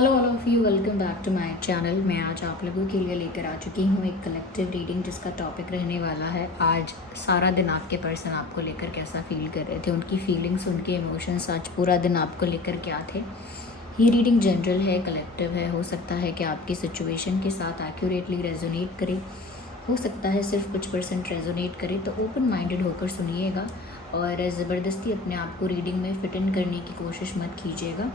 Hello all of you, welcome back to my channel. मैं आज आप लोगों के लिए लेकर आ चुकी हूँ एक कलेक्टिव रीडिंग जिसका टॉपिक रहने वाला है आज सारा दिन आपके पर्सन आपको लेकर कैसा फील कर रहे थे, उनकी फीलिंग्स, उनके इमोशंस आज पूरा दिन आपको लेकर क्या थे। ये रीडिंग जनरल है, कलेक्टिव है। हो सकता है कि आपकी सिचुएशन के साथ एक्यूरेटली रेजोनेट करे, हो सकता है सिर्फ कुछ परसेंट रेजोनेट करे। तो ओपन माइंडेड होकर सुनिएगा और ज़बरदस्ती अपने आप को रीडिंग में फिट इन करने की कोशिश मत कीजिएगा।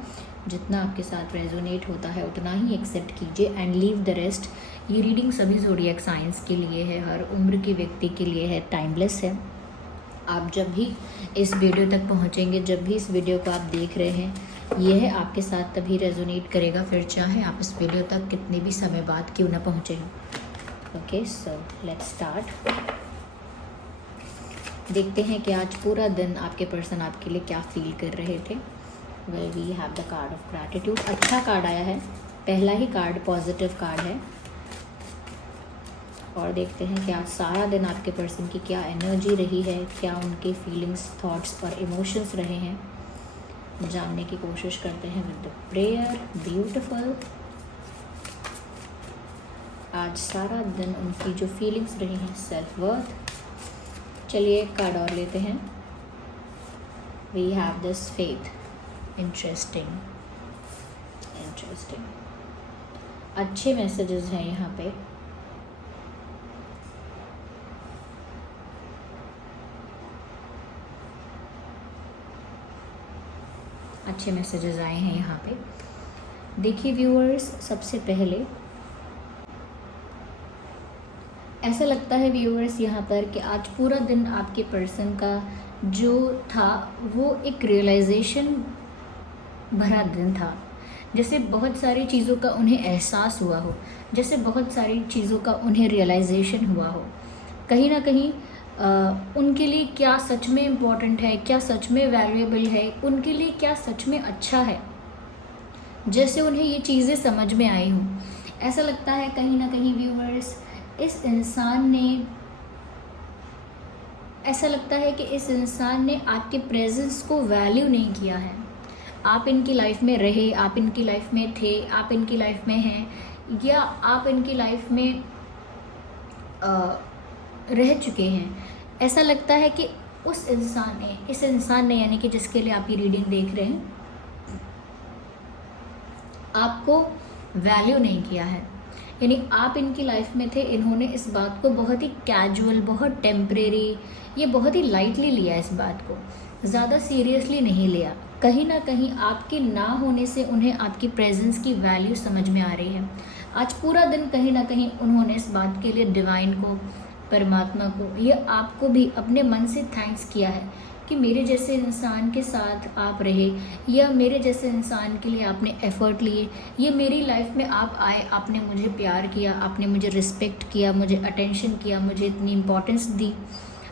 जितना आपके साथ रेजोनेट होता है उतना ही एक्सेप्ट कीजिए एंड लीव द रेस्ट। ये रीडिंग सभी ज़ोडिएक साइंस के लिए है, हर उम्र के व्यक्ति के लिए है, टाइमलेस है। आप जब भी इस वीडियो तक पहुंचेंगे, जब भी इस वीडियो को आप देख रहे हैं, यह आपके साथ तभी रेजोनेट करेगा, फिर चाहे आप इस वीडियो तक कितने भी समय बाद क्यों ना पहुँचे। Okay, so let's start. देखते हैं कि आज पूरा दिन आपके पर्सन आपके लिए क्या फील कर रहे थे। Well, we have the card of gratitude. अच्छा कार्ड आया है, पहला ही कार्ड पॉजिटिव कार्ड है। और देखते हैं कि आज सारा दिन आपके पर्सन की क्या एनर्जी रही है, क्या उनके फीलिंग्स, थॉट्स और इमोशंस रहे हैं, जानने की कोशिश करते हैं विद द प्रेयर। ब्यूटिफुल। आज सारा दिन उनकी जो फीलिंग्स रही हैं, सेल्फ वर्थ। चलिए एक कार्ड और लेते हैं। We have this faith. Interesting. अच्छे मैसेजेस हैं यहाँ पे। अच्छे मैसेजेस आए हैं यहाँ पे। देखिए व्यूअर्स, सबसे पहले ऐसा लगता है व्यूअर्स यहाँ पर कि आज पूरा दिन आपके पर्सन का जो था वो एक रियलाइजेशन भरा दिन था। जैसे बहुत सारी चीज़ों का उन्हें एहसास हुआ हो, जैसे बहुत सारी चीज़ों का उन्हें रियलाइजेशन हुआ हो। कहीं ना कहीं उनके लिए क्या सच में इम्पॉर्टेंट है, क्या सच में वैल्यूएबल है, उनके लिए क्या सच में अच्छा है, जैसे उन्हें ये चीज़ें समझ में आई हों। ऐसा लगता है कहीं ना कहीं व्यूअर्स, ऐसा लगता है कि इस इंसान ने आपके प्रेजेंस को वैल्यू नहीं किया है। आप इनकी लाइफ में रहे, आप इनकी लाइफ में थे, आप इनकी लाइफ में हैं, या आप इनकी लाइफ में रह चुके हैं। ऐसा लगता है कि इस इंसान ने यानी कि जिसके लिए आप ये रीडिंग देख रहे हैं, आपको वैल्यू नहीं किया है। यानी आप इनकी लाइफ में थे, इन्होंने इस बात को बहुत ही कैजुअल, बहुत टेम्परेरी, ये बहुत ही लाइटली लिया, इस बात को ज़्यादा सीरियसली नहीं लिया। कहीं ना कहीं आपके ना होने से उन्हें आपकी प्रेजेंस की वैल्यू समझ में आ रही है। आज पूरा दिन कहीं ना कहीं उन्होंने इस बात के लिए डिवाइन को, परमात्मा को या आपको भी अपने मन से थैंक्स किया है कि मेरे जैसे इंसान के साथ आप रहे, या मेरे जैसे इंसान के लिए आपने एफ़र्ट लिए, ये मेरी लाइफ में आप आए, आपने मुझे प्यार किया, आपने मुझे रिस्पेक्ट किया, मुझे अटेंशन किया, मुझे इतनी इम्पोर्टेंस दी।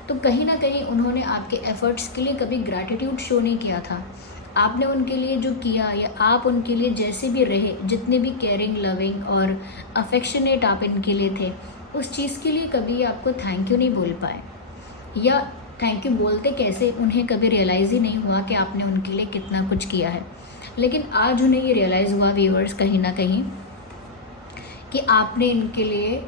तो कहीं ना कहीं उन्होंने आपके एफ़र्ट्स के लिए कभी ग्रैटिट्यूड शो नहीं किया था। आपने उनके लिए जो किया, या आप उनके लिए जैसे भी रहे, जितने भी केयरिंग, लविंग और अफेक्शनेट आप इनके लिए थे, उस चीज़ के लिए कभी आपको थैंक यू नहीं बोल पाए, या थैंक यू बोलते कैसे उन्हें कभी रियलाइज़ ही नहीं हुआ कि आपने उनके लिए कितना कुछ किया है। लेकिन आज उन्हें ये रियलाइज़ हुआ व्यूअर्स, कहीं ना कहीं, कि आपने इनके लिए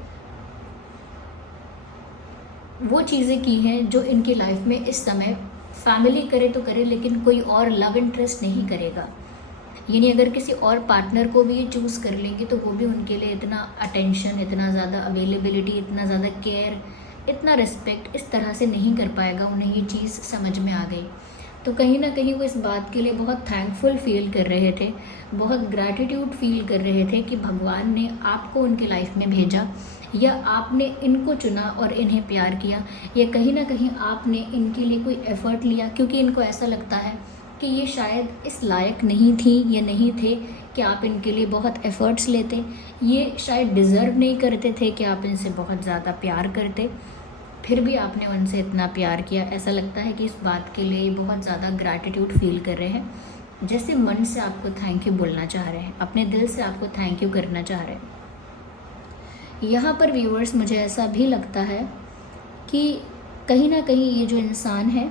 वो चीज़ें की हैं जो इनकी लाइफ में इस समय फैमिली करे तो करे, लेकिन कोई और लव इंटरेस्ट नहीं करेगा। यानी अगर किसी और पार्टनर को भी ये चूज़ कर लेंगे तो वो भी उनके लिए इतना अटेंशन, इतना ज़्यादा अवेलेबिलिटी, इतना ज़्यादा केयर, इतना रिस्पेक्ट इस तरह से नहीं कर पाएगा। उन्हें ये चीज़ समझ में आ गई। तो कहीं ना कहीं वो इस बात के लिए बहुत थैंकफुल फील कर रहे थे, बहुत ग्रैटिट्यूड फील कर रहे थे कि भगवान ने आपको उनकी लाइफ में भेजा, या आपने इनको चुना और इन्हें प्यार किया, या कहीं ना कहीं आपने इनके लिए कोई एफ़र्ट लिया, क्योंकि इनको ऐसा लगता है कि ये शायद इस लायक नहीं थी या नहीं थे कि आप इनके लिए बहुत एफ़र्ट्स लेते। ये शायद डिज़र्व नहीं करते थे कि आप इनसे बहुत ज़्यादा प्यार करते, फिर भी आपने उनसे इतना प्यार किया। ऐसा लगता है कि इस बात के लिए बहुत ज़्यादा ग्रैटिट्यूड फील कर रहे हैं, जैसे मन से आपको थैंक यू बोलना चाह रहे हैं, अपने दिल से आपको थैंक यू करना चाह रहे हैं। यहाँ पर व्यूअर्स, मुझे ऐसा भी लगता है कि कहीं ना कहीं ये जो इंसान है,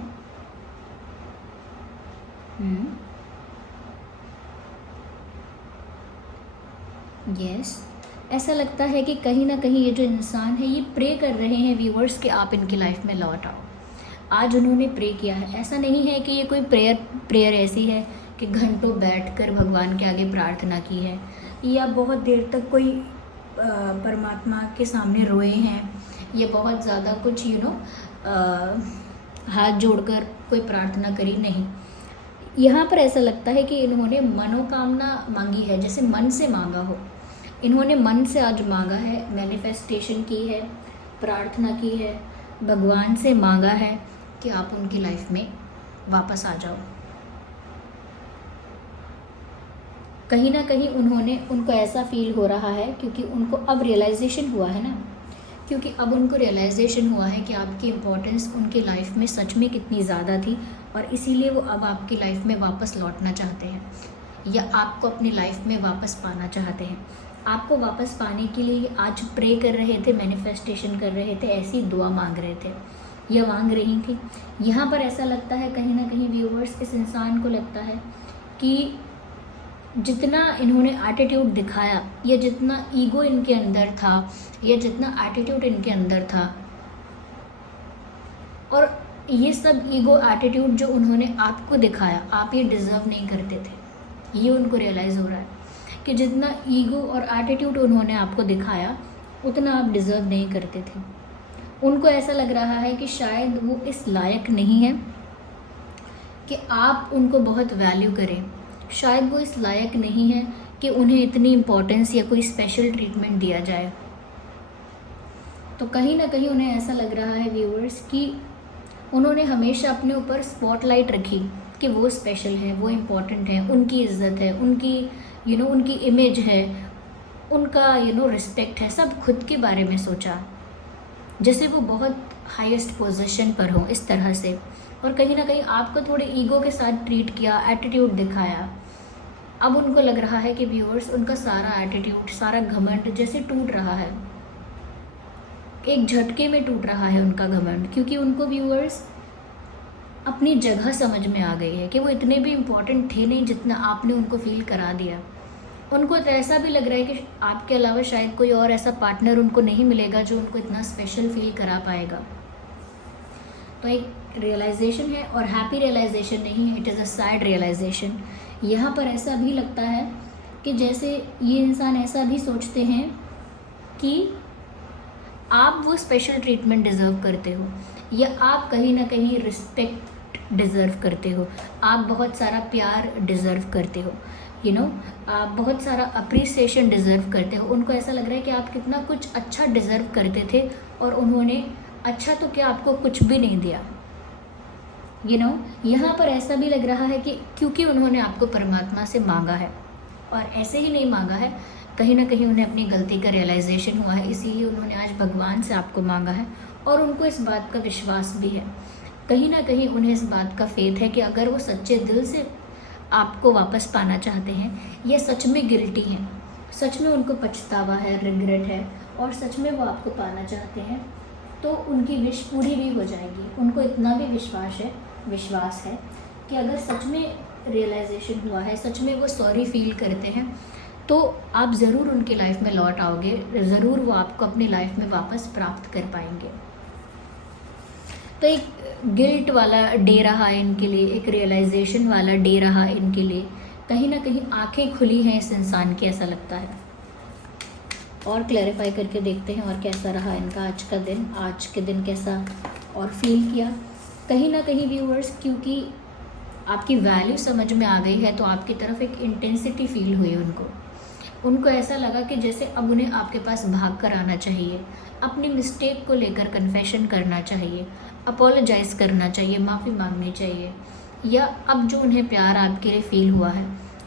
यस, ऐसा लगता है कि कहीं ना कहीं ये जो इंसान है ये प्रे कर रहे हैं व्यूअर्स कि आप इनकी लाइफ में लौट आओ। आज उन्होंने प्रे किया है। ऐसा नहीं है कि ये कोई प्रेयर ऐसी है कि घंटों बैठकर भगवान के आगे प्रार्थना की है या बहुत देर तक कोई परमात्मा के सामने रोए हैं या बहुत ज़्यादा कुछ हाथ जोड़कर कोई प्रार्थना करी, नहीं। यहाँ पर ऐसा लगता है कि इन्होंने मनोकामना मांगी है, जैसे मन से मांगा हो। इन्होंने मन से आज मांगा है, मैनिफेस्टेशन की है, प्रार्थना की है, भगवान से मांगा है कि आप उनकी लाइफ में वापस आ जाओ। कहीं ना कहीं उनको ऐसा फील हो रहा है क्योंकि उनको अब रियलाइजेशन हुआ है ना, क्योंकि अब उनको रियलाइजेशन हुआ है कि आपकी इम्पोर्टेंस उनकी लाइफ में सच में कितनी ज़्यादा थी और इसीलिए वो अब आपकी लाइफ में वापस लौटना चाहते हैं या आपको अपनी लाइफ में वापस पाना चाहते हैं। आपको वापस पाने के लिए आज प्रे कर रहे थे, मैनिफेस्टेशन कर रहे थे, ऐसी दुआ मांग रहे थे या मांग रही थी। यहाँ पर ऐसा लगता है कहीं ना कहीं व्यूअर्स, इस इंसान को लगता है कि जितना इन्होंने एटीट्यूड दिखाया या जितना ईगो इनके अंदर था या जितना एटीट्यूड इनके अंदर था, और ये सब ईगो एटीट्यूड जो उन्होंने आपको दिखाया, आप ये डिज़र्व नहीं करते थे। ये उनको रियलाइज़ हो रहा है कि जितना ईगो और एटीट्यूड उन्होंने आपको दिखाया उतना आप डिज़र्व नहीं करते थे। उनको ऐसा लग रहा है कि शायद वो इस लायक नहीं है कि आप उनको बहुत वैल्यू करें, शायद वो इस लायक नहीं है कि उन्हें इतनी इम्पोर्टेंस या कोई स्पेशल ट्रीटमेंट दिया जाए। तो कहीं ना कहीं उन्हें ऐसा लग रहा है व्यूअर्स कि उन्होंने हमेशा अपने ऊपर स्पॉटलाइट रखी कि वो स्पेशल है, वो इम्पोर्टेंट है, उनकी इज्जत है, उनकी उनकी इमेज है, उनका रिस्पेक्ट है, सब खुद के बारे में सोचा जैसे वो बहुत हाईएस्ट पोजीशन पर हो, इस तरह से। और कहीं ना कहीं आपको थोड़े ईगो के साथ ट्रीट किया, एटीट्यूड दिखाया। अब उनको लग रहा है कि व्यूअर्स, उनका सारा एटीट्यूड, सारा घमंड जैसे टूट रहा है, एक झटके में टूट रहा है उनका घमंड, क्योंकि उनको व्यूअर्स अपनी जगह समझ में आ गई है कि वो इतने भी इम्पोर्टेंट थे नहीं जितना आपने उनको फील करा दिया। उनको तो ऐसा भी लग रहा है कि आपके अलावा शायद कोई और ऐसा पार्टनर उनको नहीं मिलेगा जो उनको इतना स्पेशल फील करा पाएगा। तो एक रियलाइजेशन है, और हैप्पी रियलाइजेशन नहीं है, it is a sad realisation. यहाँ पर ऐसा भी लगता है कि जैसे ये इंसान ऐसा भी सोचते हैं कि आप वो स्पेशल ट्रीटमेंट डिज़र्व करते हो या आप कहीं ना कहीं रिस्पेक्ट डिज़र्व करते हो, आप बहुत सारा प्यार डिज़र्व करते हो, आप बहुत सारा अप्रिसिएशन डिज़र्व करते हो। उनको ऐसा लग रहा है कि आप कितना कुछ अच्छा डिज़र्व करते थे और उन्होंने अच्छा तो क्या आपको कुछ भी नहीं दिया। यहाँ पर ऐसा भी लग रहा है कि क्योंकि उन्होंने आपको परमात्मा से मांगा है और ऐसे ही नहीं मांगा है, कहीं ना कहीं उन्हें अपनी गलती का रियलाइजेशन हुआ है, इसीलिए उन्होंने आज भगवान से आपको मांगा है। और उनको इस बात का विश्वास भी है, कहीं ना कहीं उन्हें इस बात का फेथ है कि अगर वो सच्चे दिल से आपको वापस पाना चाहते हैं या सच में गिल्टी हैं, सच में उनको पछतावा है, रिग्रेट है और सच में वो आपको पाना चाहते हैं, तो उनकी विश पूरी भी हो जाएगी। उनको इतना भी विश्वास है कि अगर सच में रियलाइजेशन हुआ है, सच में वो सॉरी फील करते हैं, तो आप ज़रूर उनकी लाइफ में लौट आओगे, ज़रूर वो आपको अपनी लाइफ में वापस प्राप्त कर पाएंगे। तो एक गिल्ट वाला डे रहा है इनके लिए, एक रियलाइजेशन वाला डे रहा इनके लिए। कहीं ना कहीं आंखें खुली हैं इस इंसान की, ऐसा लगता है। और क्लैरिफाई करके देखते हैं और कैसा रहा इनका आज के दिन कैसा और फील किया। कहीं ना कहीं व्यूअर्स, क्योंकि आपकी वैल्यू समझ में आ गई है तो आपकी तरफ एक इंटेंसिटी फील हुई उनको ऐसा लगा कि जैसे अब उन्हें आपके पास भाग कर आना चाहिए, अपनी मिस्टेक को लेकर कन्फेशन करना चाहिए, अपोलोजाइज़ करना चाहिए, माफ़ी मांगनी चाहिए, या अब जो उन्हें प्यार आपके लिए फ़ील हुआ है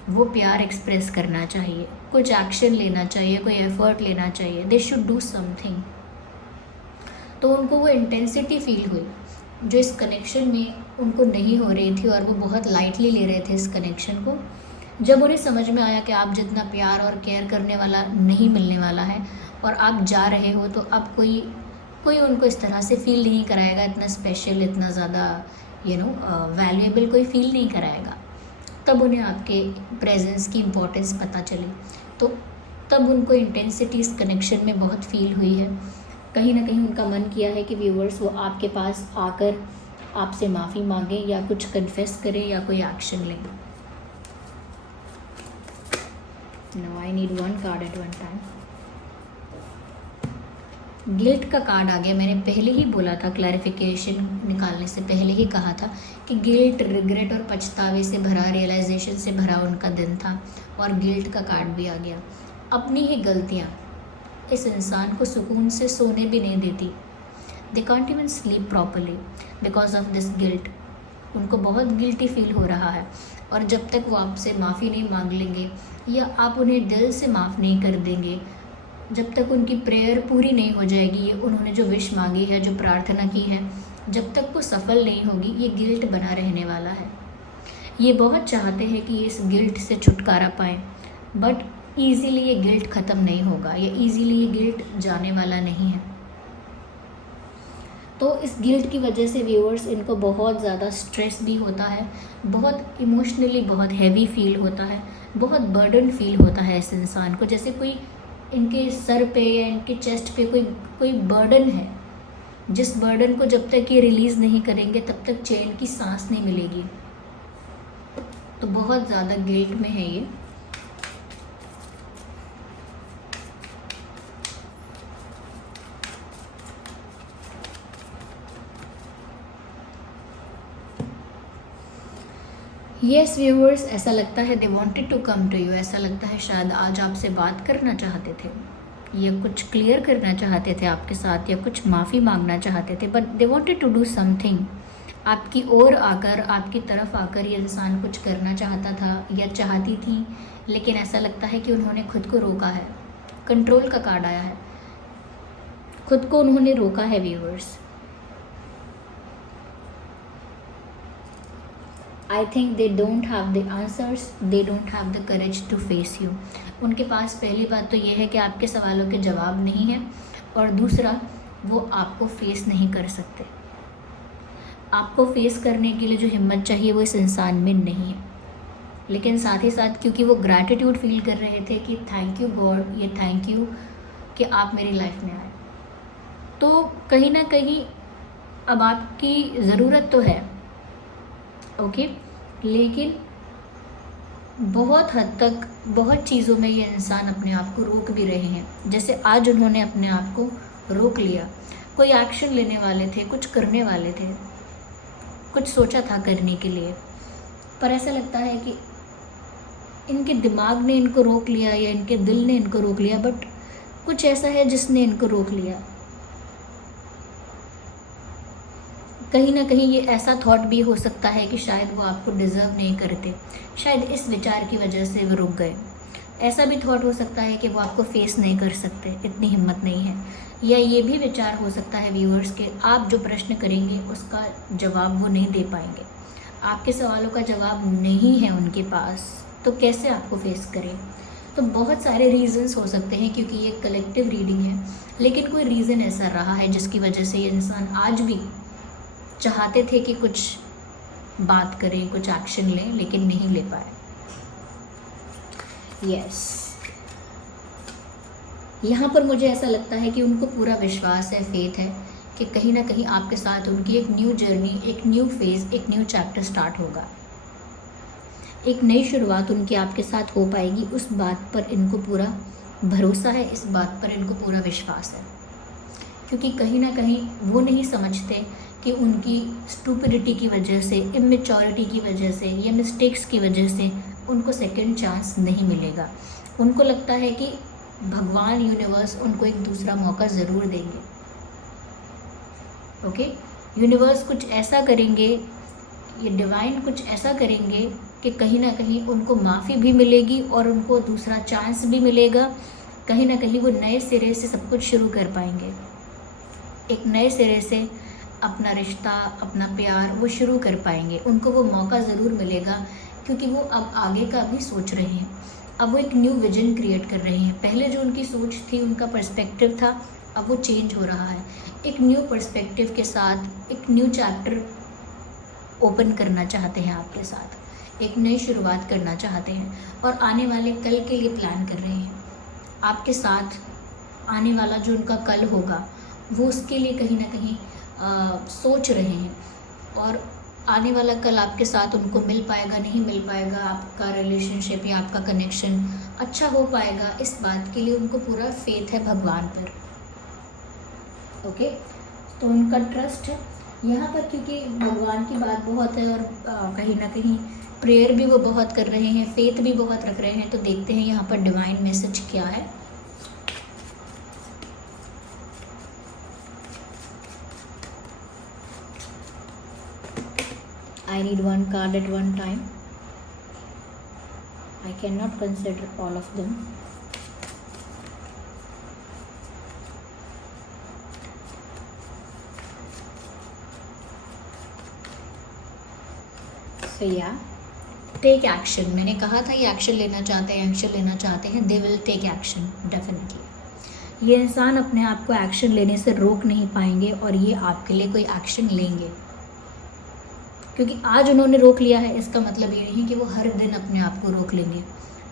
वो प्यार एक्सप्रेस करना चाहिए, कुछ एक्शन लेना चाहिए, कोई एफर्ट लेना चाहिए, दे शुड डू समथिंग। तो उनको वो इंटेंसिटी फील हुई जो इस कनेक्शन में उनको नहीं हो रही थी और वो बहुत लाइटली ले रहे थे इस कनेक्शन को। जब उन्हें समझ में आया कि आप जितना प्यार और केयर करने वाला नहीं मिलने वाला है और आप जा रहे हो, तो अब कोई उनको इस तरह से फील नहीं कराएगा, इतना स्पेशल, इतना ज़्यादा वैल्यूएबल कोई फील नहीं कराएगा। तब उन्हें आपके प्रेजेंस की इम्पोर्टेंस पता चली। तो तब उनको इंटेंसिटी इस कनेक्शन में बहुत फील हुई है। कहीं ना कहीं उनका मन किया है कि व्यूअर्स वो आपके पास आकर आपसे माफ़ी मांगे या कुछ कन्फेस करें या कोई एक्शन लें। No, I need one card at one time. Guilt का कार्ड आ गया। मैंने पहले ही बोला था, क्लैरिफिकेशन निकालने से पहले ही कहा था कि गिल्ट, रिग्रेट और पछतावे से भरा, रियलाइजेशन से भरा उनका दिन था और गिल्ट का कार्ड भी आ गया। अपनी ही गलतियाँ इस इंसान को सुकून से सोने भी नहीं देती। They can't even sleep properly because of this guilt. उनको बहुत गिल्टी फील हो रहा है और जब तक वो आपसे माफ़ी नहीं मांग लेंगे या आप उन्हें दिल से माफ़ नहीं कर देंगे, जब तक उनकी प्रेयर पूरी नहीं हो जाएगी, उन्होंने जो विश मांगी है, जो प्रार्थना की है, जब तक वो सफल नहीं होगी, ये गिल्ट बना रहने वाला है। ये बहुत चाहते हैं कि इस गिल्ट से छुटकारा पाएँ, बट ईज़िली ये गिल्ट ख़त्म नहीं होगा, ये ईज़िली ये गिल्ट जाने वाला नहीं है। तो इस गिल्ट की वजह से व्यूअर्स इनको बहुत ज़्यादा स्ट्रेस भी होता है, बहुत इमोशनली बहुत हैवी फील होता है, बहुत बर्डन फील होता है इस इंसान को, जैसे कोई इनके सर पे या इनके चेस्ट पे कोई बर्डन है, जिस बर्डन को जब तक ये रिलीज़ नहीं करेंगे तब तक चैन की सांस नहीं मिलेगी। तो बहुत ज़्यादा गिल्ट में है ये। येस व्यूअर्स, ऐसा लगता है they wanted to come to you. ऐसा लगता है शायद आज आपसे बात करना चाहते थे या कुछ क्लियर करना चाहते थे आपके साथ या कुछ माफ़ी मांगना चाहते थे, but they wanted to do something. आपकी ओर आकर, आपकी तरफ आकर ये इंसान कुछ करना चाहता था या चाहती थी, लेकिन ऐसा लगता है कि उन्होंने खुद को रोका है। कंट्रोल का कार्ड आया है, खुद को उन्होंने रोका है viewers. I think they don't have the answers, they don't have the courage to face you. उनके पास पहली बात तो ये है कि आपके सवालों के जवाब नहीं है, और दूसरा वो आपको फेस नहीं कर सकते। आपको फेस करने के लिए जो हिम्मत चाहिए वो इस इंसान में नहीं है। लेकिन साथ ही साथ क्योंकि वो ग्रैटिट्यूड फील कर रहे थे कि थैंक यू गॉड, ये थैंक यू कि आप मेरी लाइफ में आए, तो कहीं ना कहीं अब आपकी ज़रूरत तो है, ओके, लेकिन बहुत हद तक बहुत चीज़ों में ये इंसान अपने आप को रोक भी रहे हैं। जैसे आज उन्होंने अपने आप को रोक लिया, कोई एक्शन लेने वाले थे, कुछ करने वाले थे, कुछ सोचा था करने के लिए, पर ऐसा लगता है कि इनके दिमाग ने इनको रोक लिया या इनके दिल ने इनको रोक लिया, बट कुछ ऐसा है जिसने इनको रोक लिया। कहीं ना कहीं ये ऐसा थॉट भी हो सकता है कि शायद वो आपको डिज़र्व नहीं करते, शायद इस विचार की वजह से वो रुक गए। ऐसा भी थॉट हो सकता है कि वो आपको फेस नहीं कर सकते, इतनी हिम्मत नहीं है। या ये भी विचार हो सकता है व्यूअर्स के आप जो प्रश्न करेंगे उसका जवाब वो नहीं दे पाएंगे, आपके सवालों का जवाब नहीं है उनके पास, तो कैसे आपको फेस करें। तो बहुत सारे रीज़न्स हो सकते हैं क्योंकि ये कलेक्टिव रीडिंग है, लेकिन कोई रीज़न ऐसा रहा है जिसकी वजह से ये इंसान आज भी चाहते थे कि कुछ बात करें, कुछ एक्शन लें, लेकिन नहीं ले पाए। यस, यहाँ पर मुझे ऐसा लगता है कि उनको पूरा विश्वास है, फेथ है कि कहीं ना कहीं आपके साथ उनकी एक न्यू जर्नी, एक न्यू फेज़, एक न्यू चैप्टर स्टार्ट होगा, एक नई शुरुआत उनकी आपके साथ हो पाएगी। उस बात पर इनको पूरा भरोसा है, इस बात पर इनको पूरा विश्वास है, क्योंकि कहीं ना कहीं वो नहीं समझते कि उनकी स्टूपिडिटी की वजह से, इमेच्योरिटी की वजह से या मिस्टेक्स की वजह से उनको सेकंड चांस नहीं मिलेगा। उनको लगता है कि भगवान, यूनिवर्स उनको एक दूसरा मौका ज़रूर देंगे। ओके, यूनिवर्स कुछ ऐसा करेंगे, ये डिवाइन कुछ ऐसा करेंगे कि कहीं ना कहीं उनको माफ़ी भी मिलेगी और उनको दूसरा चांस भी मिलेगा। कहीं ना कहीं वो नए सिरे से सब कुछ शुरू कर पाएंगे, एक नए सिरे से अपना रिश्ता, अपना प्यार वो शुरू कर पाएंगे। उनको वो मौका ज़रूर मिलेगा क्योंकि वो अब आगे का भी सोच रहे हैं, अब वो एक न्यू विजन क्रिएट कर रहे हैं। पहले जो उनकी सोच थी, उनका पर्सपेक्टिव था, अब वो चेंज हो रहा है। एक न्यू पर्सपेक्टिव के साथ एक न्यू चैप्टर ओपन करना चाहते हैं आपके साथ, एक नई शुरुआत करना चाहते हैं और आने वाले कल के लिए प्लान कर रहे हैं। आपके साथ आने वाला जो उनका कल होगा वो उसके लिए कहीं ना कहीं सोच रहे हैं, और आने वाला कल आपके साथ उनको मिल पाएगा नहीं मिल पाएगा, आपका रिलेशनशिप या आपका कनेक्शन अच्छा हो पाएगा, इस बात के लिए उनको पूरा फेथ है भगवान पर। ओके, तो उनका ट्रस्ट है यहाँ पर, क्योंकि भगवान की बात बहुत है और कहीं ना कहीं प्रेयर भी वो बहुत कर रहे हैं, फेथ भी बहुत रख रहे हैं। तो देखते हैं यहाँ पर डिवाइन मैसेज क्या है। I need one card at one time. I cannot consider all of them. So yeah, take action. मैंने कहा था ये एक्शन लेना चाहते हैं, एक्शन लेना चाहते हैं, they will take action definitely। ये इंसान अपने आप को एक्शन लेने से रोक नहीं पाएंगे और ये आपके लिए कोई एक्शन लेंगे, क्योंकि आज उन्होंने रोक लिया है इसका मतलब ये नहीं कि वो हर दिन अपने आप को रोक लेंगे।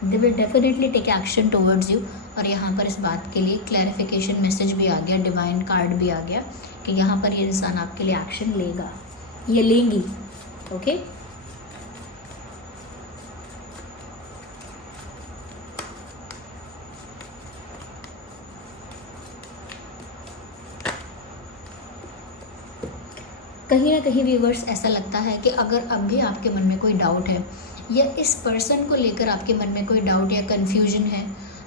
They will definitely take action towards you. और यहाँ पर इस बात के लिए क्लैरिफिकेशन मैसेज भी आ गया, डिवाइन कार्ड भी आ गया कि यहाँ पर ये इंसान आपके लिए एक्शन लेगा, ये लेंगी। ओके, कहीं ना कहीं व्यूवर्स ऐसा लगता है कि अगर अब भी आपके मन में कोई डाउट है या इस पर्सन को लेकर आपके मन में कोई डाउट या कन्फ्यूजन है,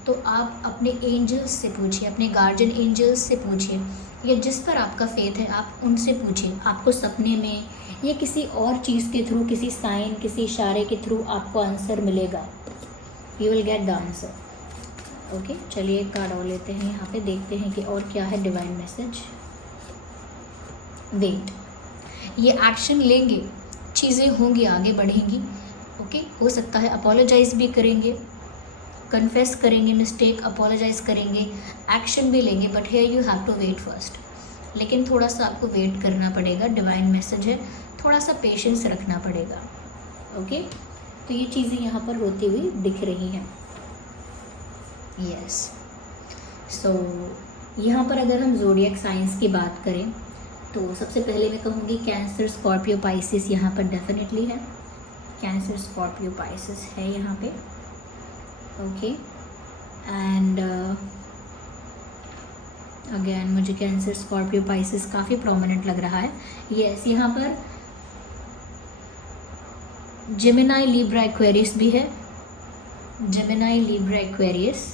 तो आप अपने एंजल्स से पूछिए, अपने गार्जियन एंजल्स से पूछिए, या जिस पर आपका फेथ है आप उनसे पूछिए। आपको सपने में या किसी और चीज़ के थ्रू, किसी साइन, किसी इशारे के थ्रू आपको आंसर मिलेगा। You will get the answer. Okay, चलिए एक कार्ड और लेते हैं यहाँ पे, देखते हैं कि और क्या है डिवाइन मैसेज। वेट, ये एक्शन लेंगे, चीज़ें होंगी, आगे बढ़ेंगी। ओके, हो सकता है अपोलोजाइज भी करेंगे, कन्फेस करेंगे मिस्टेक, अपोलोजाइज करेंगे, एक्शन भी लेंगे, but here you have to wait first. लेकिन थोड़ा सा आपको वेट करना पड़ेगा, डिवाइन मैसेज है, थोड़ा सा पेशेंस रखना पड़ेगा। ओके, तो ये चीज़ें यहाँ पर होती हुई दिख रही हैं। यस, सो यहाँ पर अगर हम ज़ोडिएक साइंस की बात करें तो सबसे पहले मैं कहूँगी कैंसर, स्कॉर्पियो, पाइसिस यहाँ पर डेफिनेटली है। कैंसर, स्कॉर्पियो, पाइसिस है यहाँ पे। ओके, एंड अगेन मुझे कैंसर, स्कॉर्पियो, पाइसिस काफ़ी प्रोमिनेंट लग रहा है। यस, यहाँ पर जेमिनाई, लिब्रा, एक्वेरियस भी है। Gemini, Libra, Aquarius.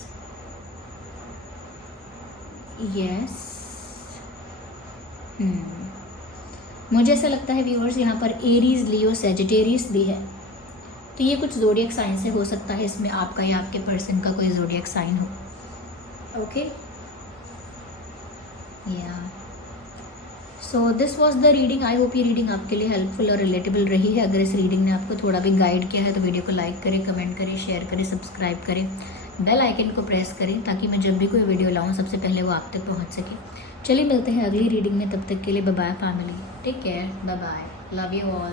यस, मुझे ऐसा लगता है व्यूअर्स यहाँ पर एरीज, लियो, सैजिटेरियस भी है। तो ये कुछ ज़ोडिएक साइन से हो सकता है, इसमें आपका या आपके पर्सन का कोई ज़ोडिएक साइन हो। ओके, या so this was the reading. I hope ये रीडिंग आपके लिए हेल्पफुल और रिलेटेबल रही है। अगर इस रीडिंग ने आपको थोड़ा भी गाइड किया है तो वीडियो को लाइक करें, कमेंट करें, शेयर करें, सब्सक्राइब करें, बेल आइकन को प्रेस करें ताकि मैं जब भी कोई वीडियो लाऊं सबसे पहले वो आप तक पहुंच सके। चलिए मिलते हैं अगली रीडिंग में, तब तक के लिए bye bye family, take care, bye bye, love you all.